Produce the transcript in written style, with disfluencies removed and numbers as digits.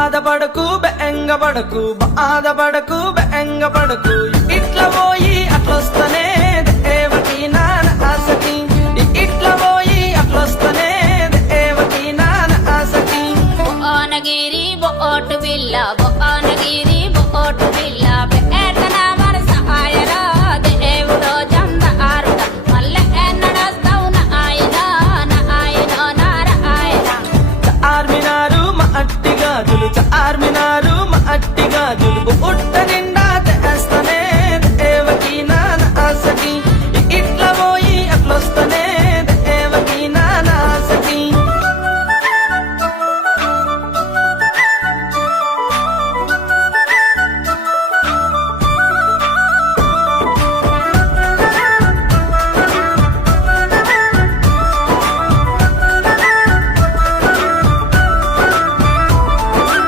బాధపడకు బెంగపడకు బాధపడకు బెంగపడకు ఇట్లా పోయి అట్లొస్తనే దేవకి నాన్న ఆసకి ఇట్లా పోయి అట్లొస్తనే దేవకి నాన్న ఆసకి భువనగిరి బోటు బిల్ల భువనగిరి బోటు బిల్ల పేటన వరస ఆయరా దేవుడో జందారుడా మల్లె ఎన్నడస్తావు నాయనా నారాయణ చార్మినారు మా అట్టి గాజులు చార్మినారు మా అట్టి గాజులు బుట్ట